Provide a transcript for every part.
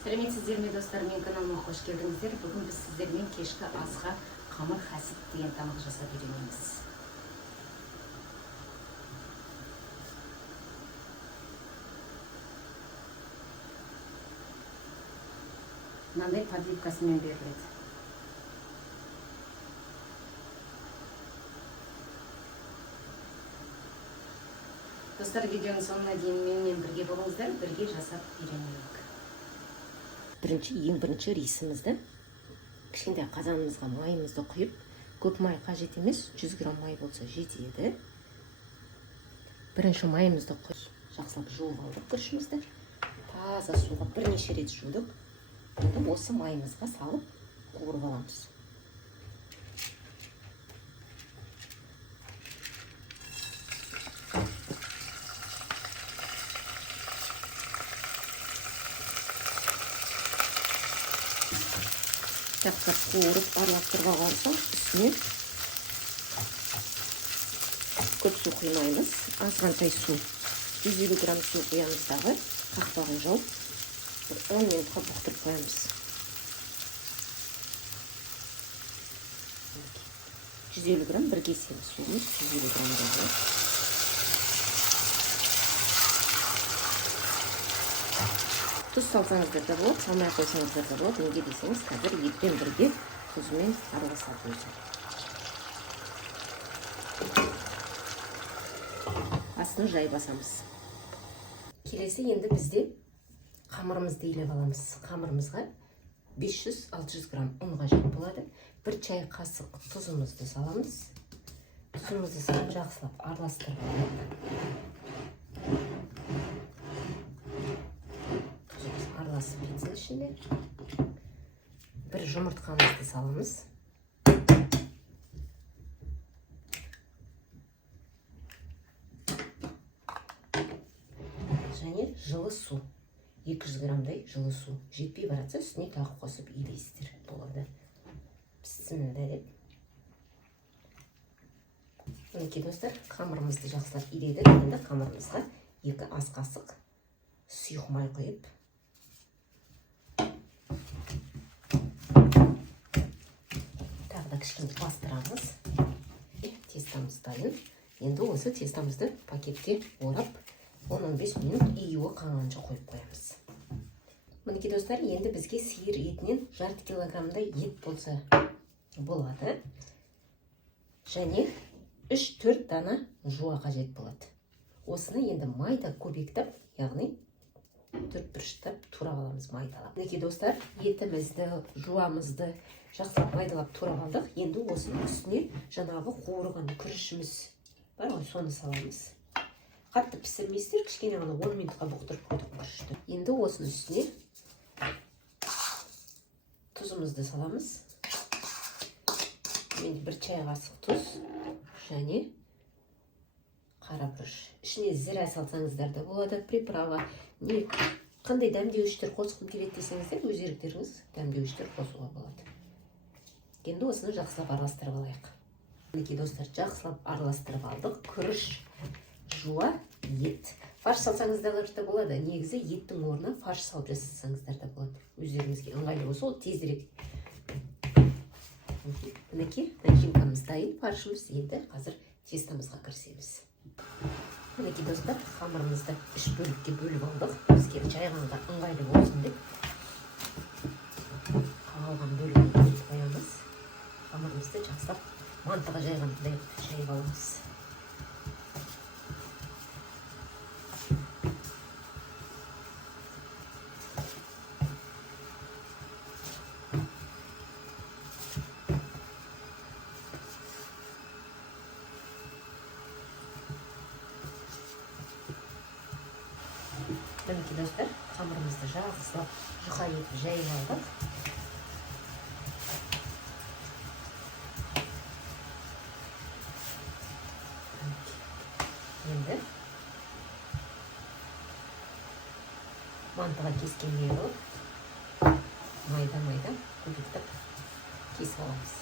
Сәлеметсіздер ме достар, мен каналыма қош келдіңіздер. Бүгін біз сіздермен кешкі асқа қамыр хасид деген тамақ жасап үйренеміз. Мынандай подливкасымен беріледі. Достар, видеоның соңына дейін менімен бірге болыңыздар, бірге жасап үйренейік. Ең бірінші рисімізді кішкентай қазанымызға майымызды құйып, көп май қажет емес, 100 грамм май болса жетеді. Бірінші майымызды құйып, жақсылап жуып алдық күрішімізді. Таза суға бірнеше рет жудық. Енді осы майымызға салып қуырып аламыз. Жақсылап қуырып араластырып алған соң үстіне көп су құймаймыз. Азғантай су, 150 грамм су құямыз дағы, қақпағын жауып 10 минутқа бұқтырып қоямыз. 150 грамм бір кесе суымыз, 150 грамм дағы. Тұз салсаңыздар да болады, салмай қойсаңыздар да болады. Неге десеңіз, қазір етпен бірге тұзымен араласады өзі. Астын жай басамыз. Келесі енді бізде қамырымызды илеп аламыз. Қамырымызға 500-600 грамм ұн қажет болады. Бір чай қасық тұзымызды саламыз. Тұзымызды салып жақсылап араластырып аламыз. Араласып кетсін ішінде. Бір жұмыртқамызды саламыз. Және жылы су. 200 граммдай жылы су. Жетпей баратса үстіне тағы қосып илейсіздер болады. Піссін деп. Мінекей достар, қамырымызды жақсылап иледік. Енді қамырымызға 2 ас қасық сұйық май құйып, тағы да кішкене бастырамыз. Тестамыз дайын. Енді осы тестамызды пакетке орап 10-15 минут июі қанғанша қойып қоямыз. Мінекей достар, енді бізге сиыр етінен 1,5 килограммдай ет болса болады. Және 3-4 дана жуа қажет болады. Осыны енді майда көбектеп, яғни 4 бұрыштап тура аламыз, майдалап. Мінекей достар, етімізді, жуамызды жақсылап майдалап тура алдық. Енді осының үстіне жаңағы қуырған күрішіміз бар ғой, соны саламыз. Қатты пісірмейсіздер, кішкене ғана 10 минутқа бұқтырып қойдық күрішті. Енді осының үстіне тұзымызды саламыз. Мен бір чай қасық тұз және қара бұрыш. Ішіне зира салсаңыздар да болады, приправа. Не қандай дәмдеуіштер қосқым келеді десеңіздер, өз еріктеріңіз дәмдеуіштер қосуға болады. Енді осыны жақсылап араластырып алайық. Мінекей достар, жақсылап араластырып алдық. Күріш, жуа, ет. Фарш салсаңыздар да болады. Негізі еттің орнына фарш салып жасасаңыздар да болады. Өздеріңізге ыңғайлы болса, ол тезірек. Мінекей, начинкамыз дайын, фаршымыз. Енді қазір тестамызға кірісеміз. Мінекей достар, қамырымызды 3 бөлікке бөліп алдық. Бізге жайғанға ыңғайлы болсын деп қалған бөлігін бөліп қоямыз. Қамырымызды жақсылап мантыға жайғандай жайып аламыз. Мінекей достар, қамырымызды жақсылап жұқа етіп жайып алдық. Енді мантыға кескенге алып, майда көбіктіп кесіп аламыз.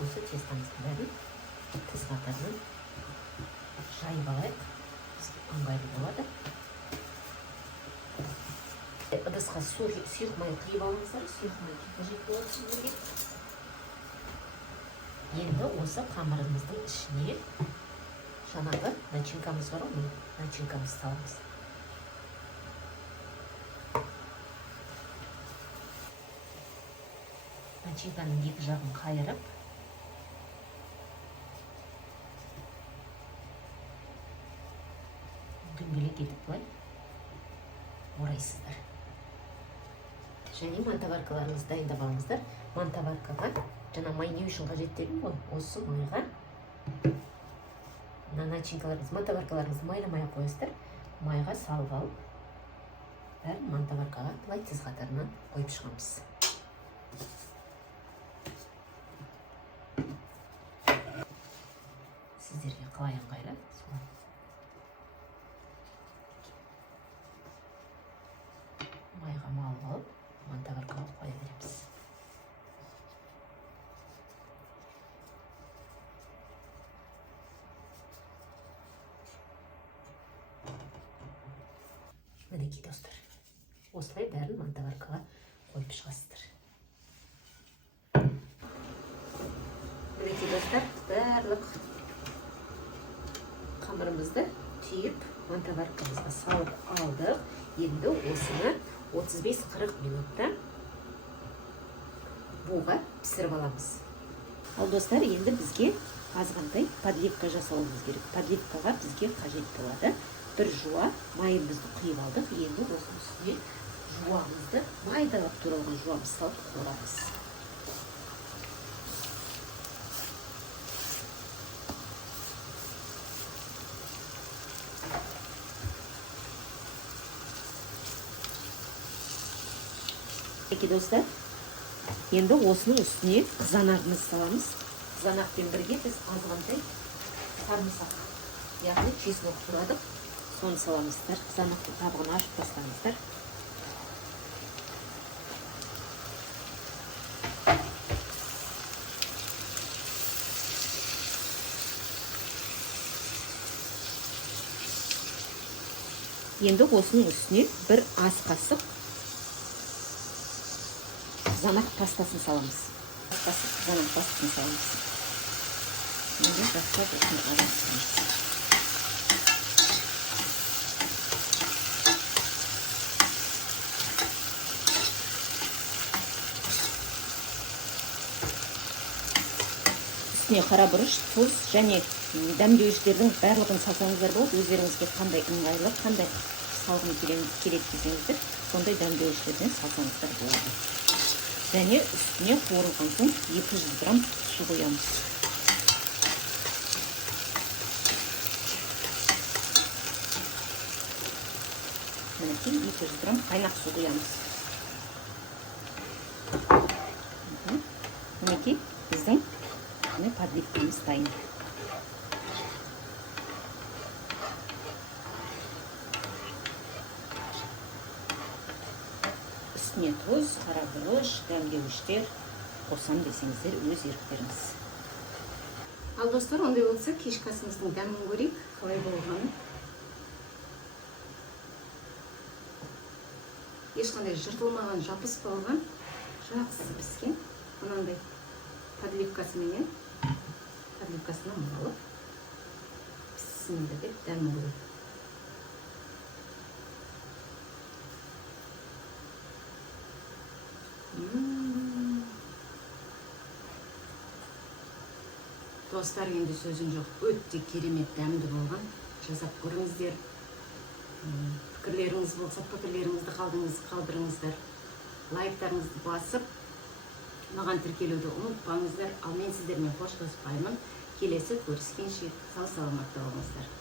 осы тестамыздың бәрін тіс қатарынан жайып алайық. Ыңғайлы болады. Ыдысқа сұйық май құйып алыңыздар. Сұйық май қажет болады сіздерге. Енді осы қамырымыздың ішіне жаңағы начинкамыз бар ғой, начинкамызды саламыз. Начинканың екі жағын қайырып, дөңгелек етіп былай орайсыздар. Және мантаваркаларыңызды дайындап алыңыздар. Мантаваркаға жаңа май не үшін қажет дедім ғой, осы майға начинкаларыңыз, мантаваркаларыңызды майламай қойыңыздар. Майға салып алып, бәрін мантаваркаға былай тіс қатарынан қойып шығамыз. Сіздерге қалай ыңғайлы солай. Майға малып алып, мантаваркаға қоя береміз. Мінекей достар, осылай бәрін мантаваркаға қойып шығасыздар. Мінекей достар, барлық қамырымызды түйіп мантаваркамызға салып алдық. Енді осыны 35-40 минутта буға пісіріп аламыз. Ал достар, енді бізге азғандай подливка жасауымыз керек. Подливкаға бізге қажет болады. Бір жуа майымызды құйып алдық. Енді осының үстіне жуамызды, майдалап туралған жуамыз салып қуырамыз. Достар, енді осының үстіне қызанағымызды саламыз. Қызанақпен бірге біз азғандай сарымсақ, яғни чеснок турадық. Соны саламыздар. Қызанақтың қабығын ашып тастаңыздар. Енді осының үстіне бір ас қасық қызанақ пастасын саламыз. Қызанақ пастасын саламыз. Енді жақсылап осыны араластырамыз. Үстіне қара бұрыш, тұз және дәмдеуіштердің барлығын салсаңыздар болады. Өздеріңізге қандай ыңғайлы, қандай салғым келеді десеңіздер, сондай дәмдеуіштерден салсаңыздар болады. Және үстіне қуырылған соң 200 грамм су қоямыз. Мінекей 200 грамм қайнақ су қоямыз. Мінекей біздің подливкамыз дайын. Үстіне тұз, қара бұрыш, дәмдеуіштер қосам десеңіздер өз еріктеріңіз. Ал достар, ондай болса кешкі асымыздың дәмін көрейік, қалай болғанын. Ешқандай жыртылмаған, жабыспалған, жақсы піскен. Мынандай подливкасымен, подливкасына малып, піссін деп дәмін көрейік. Достар, енді сөзім жоқ, өте керемет дәмді болған. Жасап көріңіздер. Пікірлеріңіз болса, пікірлеріңізді қалдырыңыздар. Лайктарыңызды басып, маған тіркелуді ұмытпаңыздар. Ал мен сіздермен қоштаспаймын. Келесі көріскенше сау саламатта болыңыздар.